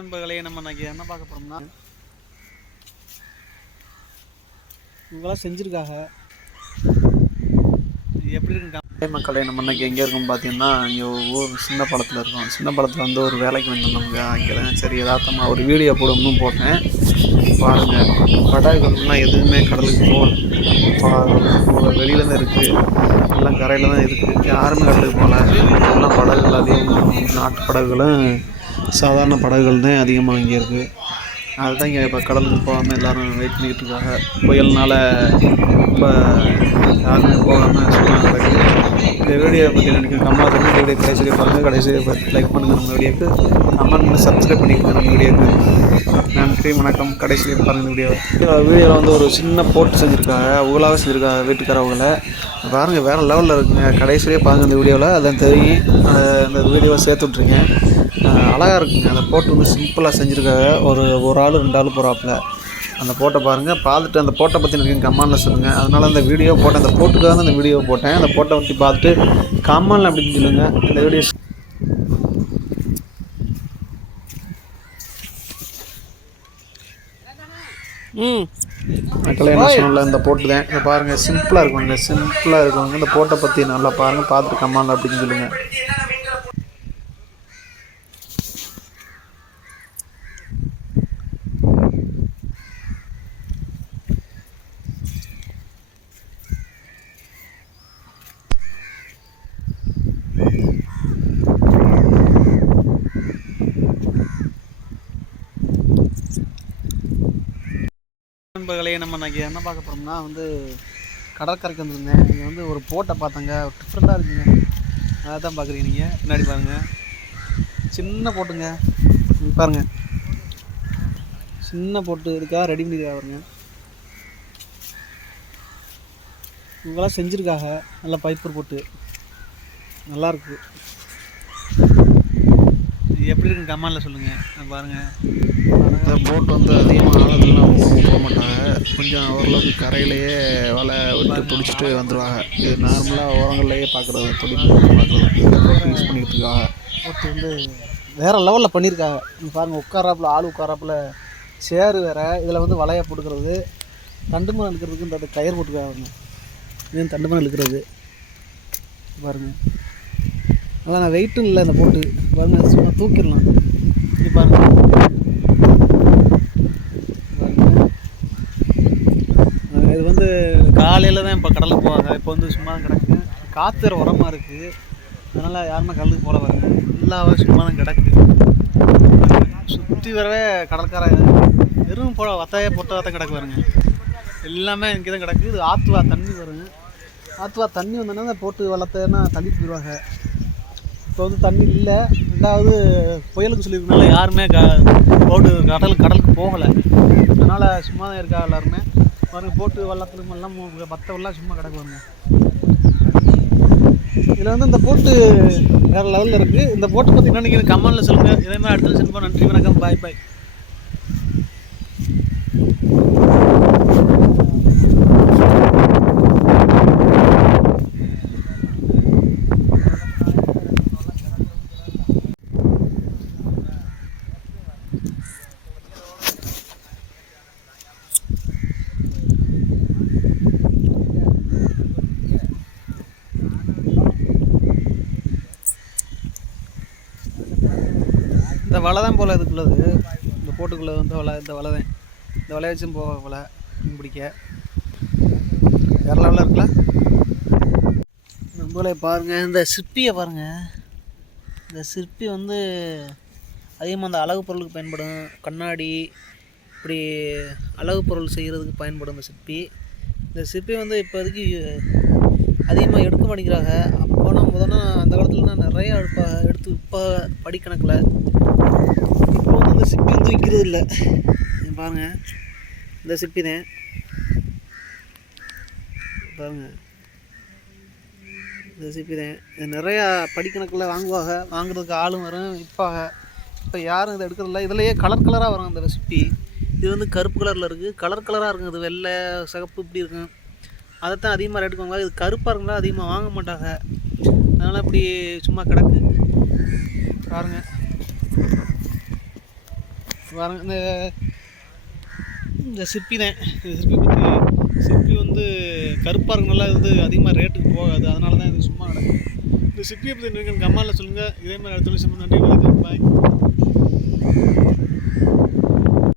நண்பர்களே நம்ம இன்னைக்கு என்ன பார்க்க போறோம்னா இவங்களாம் செஞ்சுருக்காங்க. எப்படி இருக்கு மக்களே நம்ம இன்னைக்கு எங்கே இருக்கோம் பார்த்தீங்கன்னா இங்கே ஊர் சின்ன பழத்தில் இருக்கோம். சின்ன பழத்தில் வந்து ஒரு வேலைக்கு வந்திருந்தோங்க அங்கே தான் சரி எதார்த்தமாக ஒரு வீடியோ போடணும்னு போட்டேன். பாருங்கள் படகுகள்லாம் எதுவுமே கடலுக்கு போகல. வெளியில தான் இருக்குது எல்லாம் கரையில் தான் இருக்குது யாருமே கடலுக்கு போகல. எல்லாம் படகுகள் அதிகம் நாட்டு படகுகளும் சாதாரண படகுகள் தான் அதிகமாக இங்கே இருக்குது அதுதான் இங்கே இப்போ கடலுக்கு போகாமல் எல்லோரும் வெயிட் பண்ணிக்கிட்டு இருக்காங்க. புயல்னால் ரொம்ப யாருமே போகாமல் சும்மா கிடக்குது இந்த வீடியோ பற்றி நினைக்கிற கம்மா பண்ணி இந்த வீடியோ கடைசி பாருங்கள் கடைசி லைக் பண்ணுங்கள் நம்ம வீடியோக்கு கமெண்ட் பண்ணி சப்ஸ்கிரைப் பண்ணிக்கோங்க நம்ம வீடியோக்கு நன்றி வணக்கம். கடைசி பாருங்கள் இந்த வீடியோ வீடியோவில் வந்து ஒரு சின்ன போட்டு செஞ்சுருக்காங்க. அவங்களாக செஞ்சுருக்காங்க வீட்டுக்காரவங்களை. பாருங்கள் வேறு லெவலில் இருக்குங்க. கடைசியிலே பாருங்கள் இந்த வீடியோவில் அதான் தெரியும். அந்த வீடியோவை சேர்த்து விட்ருங்க அழகாக இருக்குங்க. அந்த போட்டு வந்து சிம்பிளாக செஞ்சுருக்காங்க. ஒரு ஒரு ஆள் ரெண்டு ஆள் போகிறாப்புல அந்த போட்டை பாருங்கள் பார்த்துட்டு அந்த போட்டை பற்றி எனக்கு கமெண்டில் சொல்லுங்கள் அதனால் அந்த வீடியோ போட்டேன். அந்த போட்டுக்காக தான் அந்த வீடியோ போட்டேன். அந்த போட்டை பற்றி பார்த்துட்டு கமெண்டில் அப்படின்னு சொல்லுங்கள் இந்த வீடியோ ம். என்ன சொல்லல இந்த போட்டு தான். இதை பாருங்கள் சிம்பிளாக இருக்குங்க. சிம்பிளாக இருக்குங்க. இந்த போட்டை பற்றி நல்லா பாருங்கள் பார்த்துட்டு கமெண்டில் அப்படின்னு சொல்லுங்கள் நண்பர்களே நம்ம இன்றைக்கி என்ன பார்க்க போகிறோம்னா வந்து கடற்கரைக்கு வந்திருந்தேன். இங்கே வந்து ஒரு போட்டை பார்த்தங்க. டிஃப்ரெண்ட்டாக இருக்குங்க. அதை தான் பார்க்குறீங்க நீங்கள் பின்னாடி பாருங்கள் சின்ன போட்டுங்க. பாருங்கள் பாருங்க. சின்ன போட்டு இருக்கா ரெடி பண்ணிருக்கா பாருங்க. இவங்களாம் செஞ்சுருக்காங்க. நல்லா பைப்பர் போட்டு. நல்லா இருக்கு இது எப்படி இருக்குன்னு கமெண்டில் சொல்லுங்கள் பாருங்கள் இந்த போட் வந்து அதிகமாக ஆழத்துலாம் போக மாட்டாங்க. கொஞ்சம் ஓரளவுக்கு கரையிலேயே வலை விட்டு பிடிச்சிட்டு வந்துடுவாங்க இது நார்மலாக ஓரங்கள்லேயே பார்க்குறது பிடிப்பு பார்க்குறது இந்த போட்டு யூஸ் பண்ணிக்கிட்டு இருக்காங்க போட்டு வந்து வேறு லெவலில் பண்ணியிருக்காங்க நீங்க பாருங்கள் உட்காராப்புல ஆள் உட்காராப்புல. சேரு வேறு. இதில் வந்து வலையை போட்டுக்கிறது. தண்டு மரம் இழுக்கிறதுக்கு இந்த கயிறு போட்டுக்காங்க இது தண்டு மரம் இழுக்கிறது பாருங்க. அதான் வெயிட்டும் இல்லை அந்த போட்டு. பாருங்க சும்மா தூக்கிடலாம். இது பாருங்க. பாருங்க. இது வந்து காலையில் தான் இப்போ கடலுக்கு போவாங்க. இப்போ வந்து சும்மா தான் கிடக்கு காற்று உரமாக இருக்குது அதனால் யாருமே கடலுக்கு போல வராங்க ஃபுல்லாகவே சும்மா தான் கிடக்கு சுற்றி வரவே கடற்கரை. வெறும் போட வத்தையே பொட்ட வத்தை கிடக்கு பாருங்க. எல்லாமே இங்கே தான் கிடக்கு இது ஆத்துவா தண்ணி வருங்க ஆத்துவா தண்ணி வந்தோன்னா போட்டு வளர்த்தேன்னா தள்ளி போயிடுவாங்க. இப்போ வந்து தண்ணி இல்லை. ரெண்டாவது புயலுக்கு சொல்லியிருக்கனால யாருமே க போட்டு கடலுக்கு கடலுக்கு போகலை. அதனால் சும்மா தான் இருக்கா எல்லாருமே. பாருங்க போட்டு வல்லத்துக்கு எல்லாம் பத்தவெல்லாம் சும்மா கிடக்குவாங்க இதில் வந்து இந்த போட்டு வேறு லெவலில் இருக்குது இந்த போட்டு பற்றி என்ன நினைக்கிறேன் கமெண்டில் சொல்லுங்கள் இதே மாதிரி அடுத்த சென்ட் நன்றி வணக்கம். பாய் பாய் இந்த வலை தான் போல் இதுக்குள்ளது. இந்த போட்டுக்குள்ளே வந்து வலை இந்த வலை தான். இந்த வலையை வச்சும் போக வலை மீன் பிடிக்க வேறு லெவலில் இருக்குல்ல? நம்மளே பாருங்கள் இந்த சிற்பியை பாருங்கள் இந்த சிற்பி வந்து அதிகமாக அந்த அழகு பொருளுக்கு பயன்படும். கண்ணாடி இப்படி அழகு பொருள் செய்கிறதுக்கு பயன்படும் இந்த சிற்பி. இந்த சிற்பி வந்து இப்போதைக்கு அதிகமாக எடுக்க மாட்டேங்கிறாங்க. அப்போனா முதல்ல அந்த காலத்துலலாம் நிறையா எடுத்து இப்போ படிக்கணக்கில். இப்போ வந்து அந்த சிப்பி வந்து விற்கிறது இல்லை. பாருங்கள் பாருங்க. இந்த சிப்பி தான் பாருங்க. இந்த சிப்பி தான் இது நிறையா படிக்கணக்கில் வாங்குவாங்க. வாங்குறதுக்கு ஆளும் வரும் விற்பாங்க. இப்போ யாரும் இதை எடுக்கிறதில்ல இதுலையே கலர் கலராக வரும் அந்த சிப்பி. இது வந்து கருப்பு கலரில் இருக்குது கலர் கலராக இருக்கும். இது வெள்ளை சிகப்பு இப்படி இருக்கும். அதை தான் அதிகமாக ரேட்டுக்கு வாங்குவாங்க. இது கருப்பாக இருந்தால் அதிகமாக வாங்க மாட்டாங்க. அதனால் இப்படி சும்மா கிடக்கு. பாருங்க. பாருங்க இந்த இந்த சிற்பி தான். இந்த சிற்பி பற்றி சிற்பி வந்து கருப்பாக இருக்கனால இது வந்து அதிகமாக ரேட்டுக்கு போகாது. அதனால தான் இது சும்மா கிடக்கு. இந்த சிற்பியை பற்றி நீங்கள் கம்மாவில் சொல்லுங்கள் இதே மாதிரி அடுத்த விஷயம் நன்றி வணக்கம். பாய்